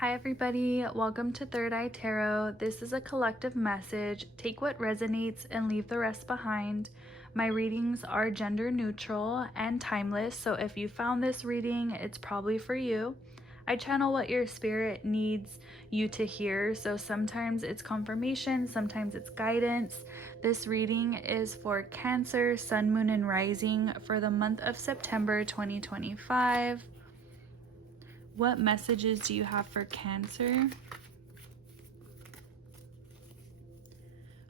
Hi everybody, welcome to Third Eye Tarot. This is a collective message. Take what resonates and leave the rest behind. My readings are gender neutral and timeless, so if you found this reading, it's probably for you. I channel what your spirit needs you to hear, so sometimes it's confirmation, sometimes it's guidance. This reading is for Cancer, Sun, Moon, and Rising for the month of September 2025. What messages do you have for Cancer?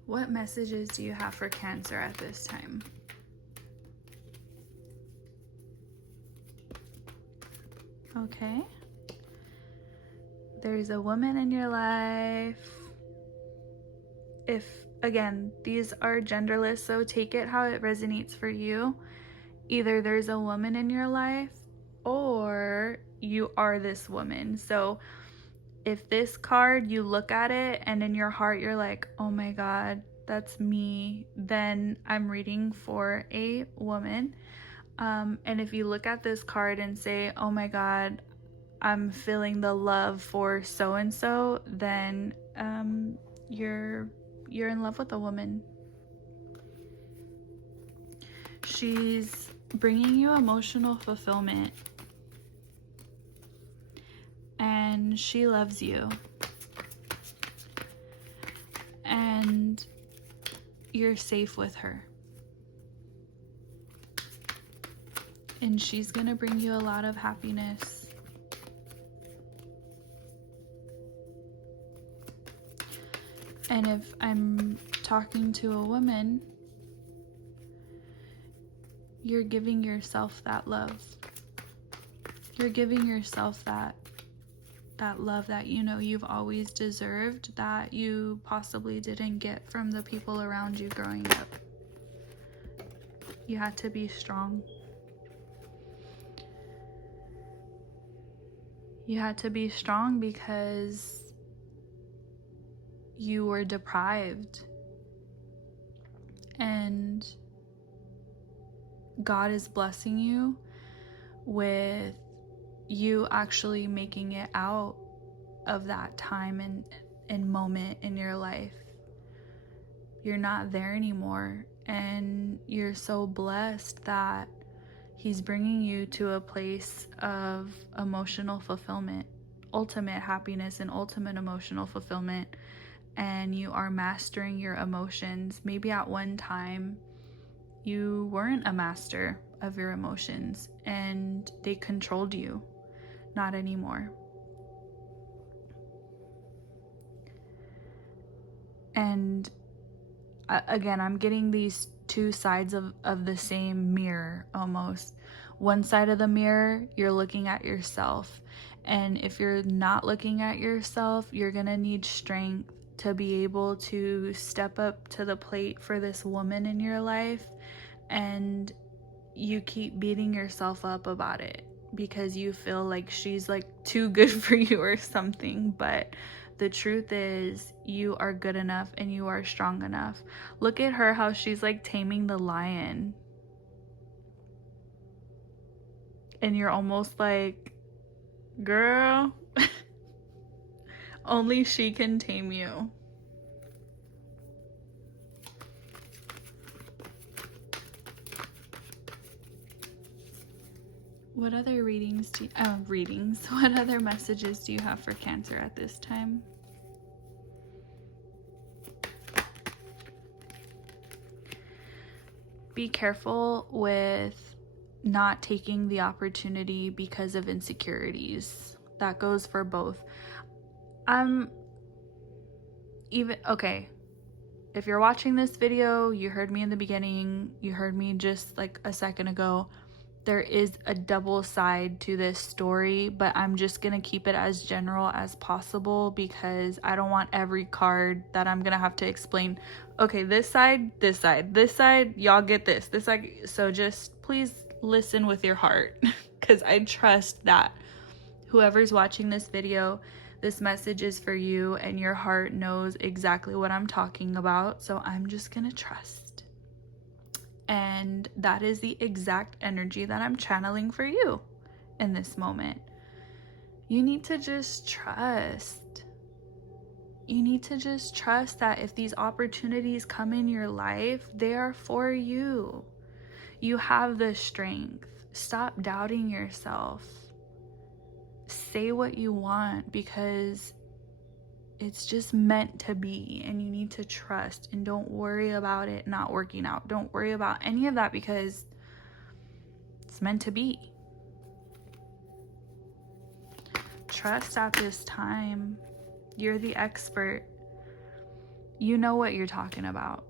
What messages do you have for Cancer at this time? Okay. There's a woman in your life. If, again, these are genderless, so take it how it resonates for you. Either there's a woman in your life or you are this woman. So if this card, you look at it and in your heart you're like, oh my God, that's me, then I'm reading for a woman. And if you look at this card and say, oh my God, I'm feeling the love for so-and-so, then you're in love with a woman. She's bringing you emotional fulfillment. And she loves you. And you're safe with her. And she's gonna bring you a lot of happiness. And if I'm talking to a woman, you're giving yourself that love. You're giving yourself that love that you know you've always deserved, that you possibly didn't get from the people around you growing up. You had to be strong. You had to be strong because you were deprived. And God is blessing you with you actually making it out of that time and moment in your life. You're not there anymore, and you're so blessed that He's bringing you to a place of emotional fulfillment, ultimate happiness and ultimate emotional fulfillment, and you are mastering your emotions. Maybe at one time you weren't a master of your emotions and they controlled you. Not anymore. And again, I'm getting these two sides of the same mirror almost. One side of the mirror, you're looking at yourself. And if you're not looking at yourself, you're gonna need strength to be able to step up to the plate for this woman in your life. And you keep beating yourself up about it because you feel like she's like too good for you or something. But the truth is, you are good enough and you are strong enough. Look at her, how she's like taming the lion. And you're almost like, girl, only she can tame you. What other what other messages do you have for Cancer at this time? Be careful with not taking the opportunity because of insecurities. That goes for both. Okay, if you're watching this video, you heard me in the beginning, you heard me just like a second ago. There is a double side to this story, but I'm just gonna keep it as general as possible because I don't want every card that I'm gonna have to explain, okay, this side, y'all get this side. So just please listen with your heart because I trust that whoever's watching this video, this message is for you and your heart knows exactly what I'm talking about. So I'm just gonna trust. And that is the exact energy that I'm channeling for you in this moment. You need to just trust. You need to just trust that if these opportunities come in your life, they are for you. You have the strength. Stop doubting yourself. Say what you want because it's just meant to be, and you need to trust, and don't worry about it not working out. Don't worry about any of that because it's meant to be. Trust at this time. You're the expert. You know what you're talking about.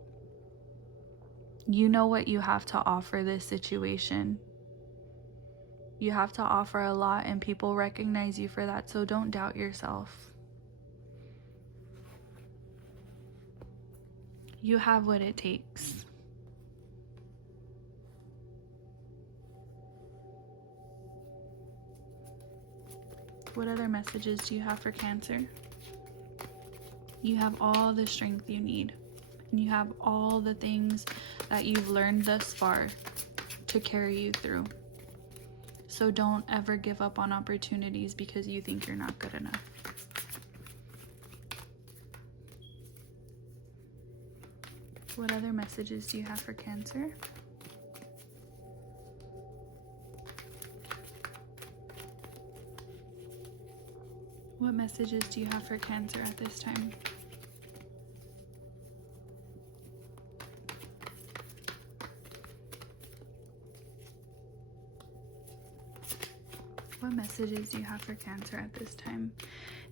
You know what you have to offer this situation. You have to offer a lot, and people recognize you for that, so don't doubt yourself. You have what it takes. What other messages do you have for Cancer? You have all the strength you need, and you have all the things that you've learned thus far to carry you through. So don't ever give up on opportunities because you think you're not good enough. What other messages do you have for Cancer? What messages do you have for Cancer at this time? What messages do you have for Cancer at this time?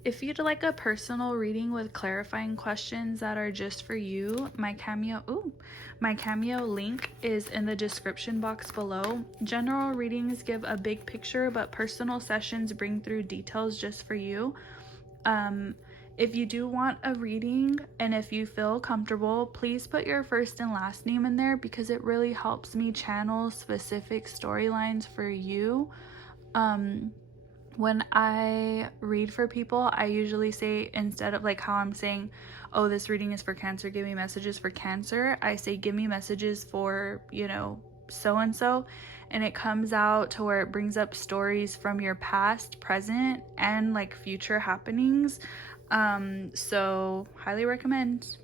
If you'd like a personal reading with clarifying questions that are just for you, my Cameo link is in the description box below. General readings give a big picture, but personal sessions bring through details just for you. If you do want a reading and if you feel comfortable, please put your first and last name in there because it really helps me channel specific storylines for you. When I read for people, I usually say, instead of like how I'm saying, oh, this reading is for Cancer, give me messages for Cancer, I say, give me messages for, so-and-so. And it comes out to where it brings up stories from your past, present, and like future happenings. So highly recommend.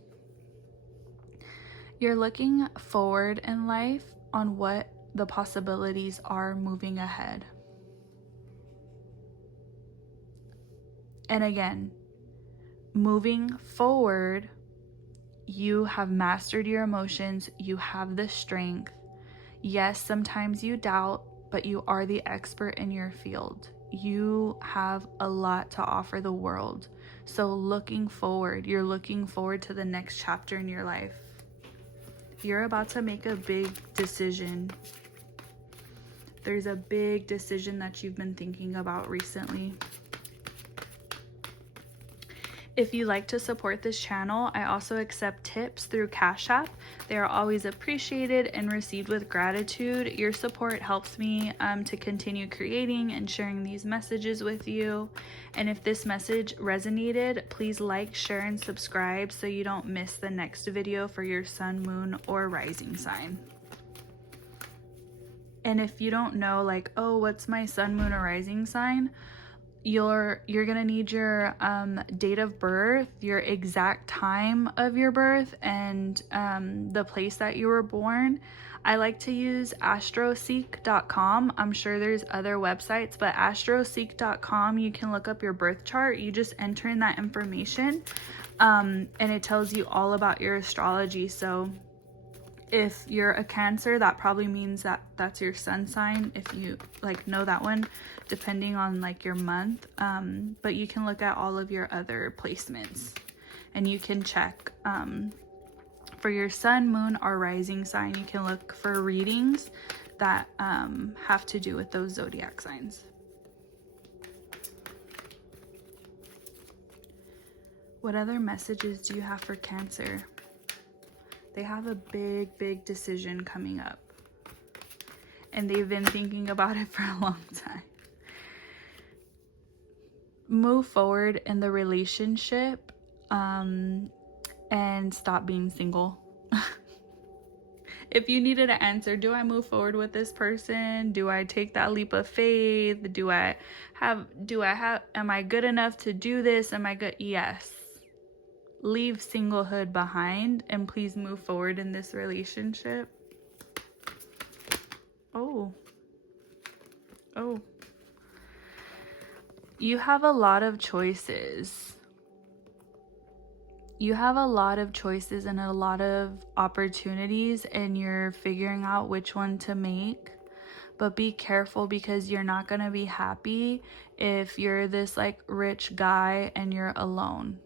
You're looking forward in life on what the possibilities are moving ahead. And again, moving forward, you have mastered your emotions. You have the strength. Yes, sometimes you doubt, but you are the expert in your field. You have a lot to offer the world. So looking forward, you're looking forward to the next chapter in your life. You're about to make a big decision. There's a big decision that you've been thinking about recently. If you like to support this channel, I also accept tips through Cash App. They are always appreciated and received with gratitude. Your support helps me to continue creating and sharing these messages with you. And if this message resonated, please like, share, and subscribe so you don't miss the next video for your sun, moon, or rising sign. And if you don't know, like, oh, what's my sun, moon, or rising sign? You're gonna need your date of birth, your exact time of your birth, and the place that you were born. I like to use astroseek.com. I'm sure there's other websites, but astroseek.com, you can look up your birth chart. You just enter in that information, and it tells you all about your astrology. So if you're a Cancer, that probably means that that's your sun sign, if you know that one, depending on your month. But you can look at all of your other placements, and you can check for your sun, moon, or rising sign. You can look for readings that have to do with those zodiac signs. What other messages do you have for Cancer? They have a big decision coming up, and they've been thinking about it for a long time. Move forward in the relationship and stop being single. If you needed an answer, do I move forward with this person? Do I take that leap of faith? Am I good enough to do this? Am I good? Yes. Leave singlehood behind and please move forward in this relationship. Oh. You have a lot of choices. You have a lot of choices and a lot of opportunities, and you're figuring out which one to make. But be careful, because you're not going to be happy if you're this like rich guy and you're alone.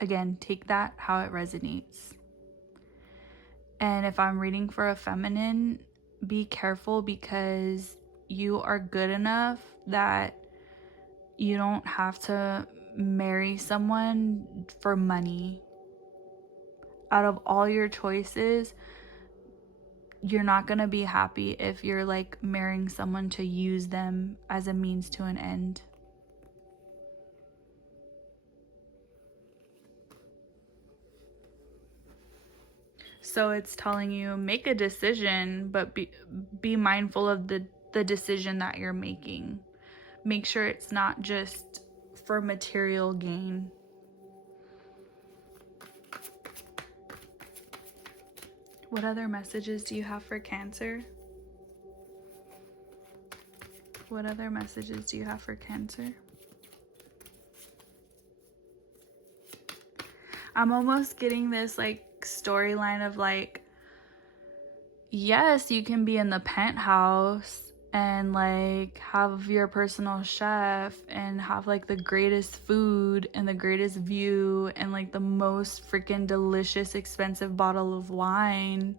Again, take that how it resonates. And if I'm reading for a feminine, be careful, because you are good enough that you don't have to marry someone for money. Out of all your choices, you're not going to be happy if you're like marrying someone to use them as a means to an end. So it's telling you, make a decision, but be mindful of the decision that you're making. Make sure it's not just for material gain. What other messages do you have for Cancer? What other messages do you have for Cancer? I'm almost getting this like storyline of like, yes, you can be in the penthouse and like have your personal chef and have like the greatest food and the greatest view and like the most freaking delicious expensive bottle of wine,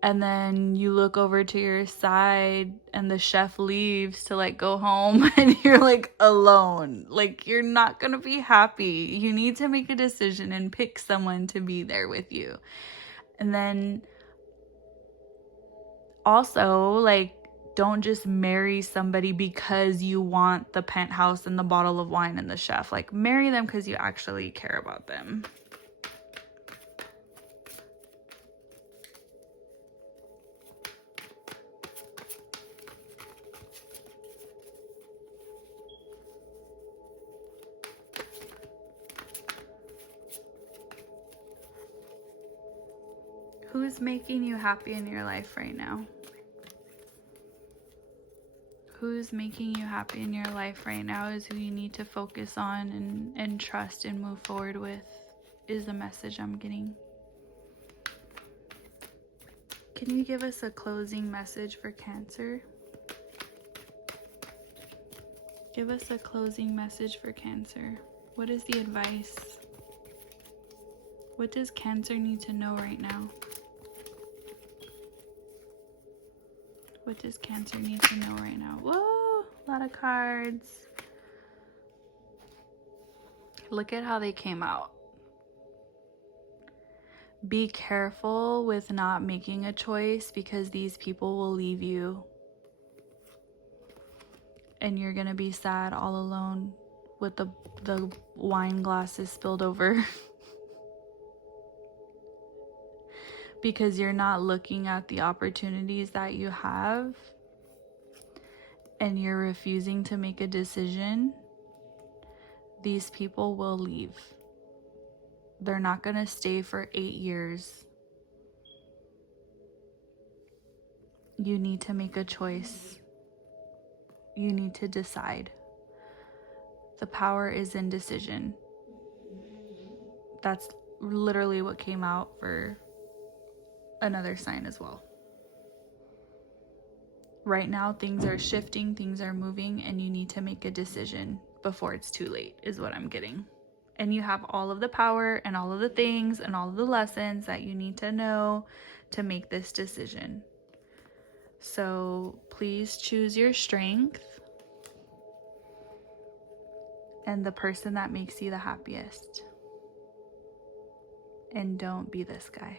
and then you look over to your side and the chef leaves to like go home and you're like alone. Like, you're not gonna be happy. You need to make a decision and pick someone to be there with you. And then also, like, don't just marry somebody because you want the penthouse and the bottle of wine and the chef. Like, marry them because you actually care about them. Who's making you happy in your life right now? Who's making you happy in your life right now is who you need to focus on and trust and move forward with, is the message I'm getting. Can you give us a closing message for Cancer? Give us a closing message for Cancer. What is the advice? What does Cancer need to know right now? What does Cancer need to know right now? Whoa, a lot of cards. Look at how they came out. Be careful with not making a choice, because these people will leave you. And you're gonna be sad all alone with the wine glasses spilled over. Because you're not looking at the opportunities that you have, and you're refusing to make a decision. These people will leave. They're not gonna stay for 8 years. You need to make a choice. You need to decide. The power is in decision. That's literally what came out for another sign as well. Right now, things are shifting, things are moving, and you need to make a decision before it's too late, is what I'm getting. And you have all of the power and all of the things and all of the lessons that you need to know to make this decision. So please choose your strength and the person that makes you the happiest. And don't be this guy.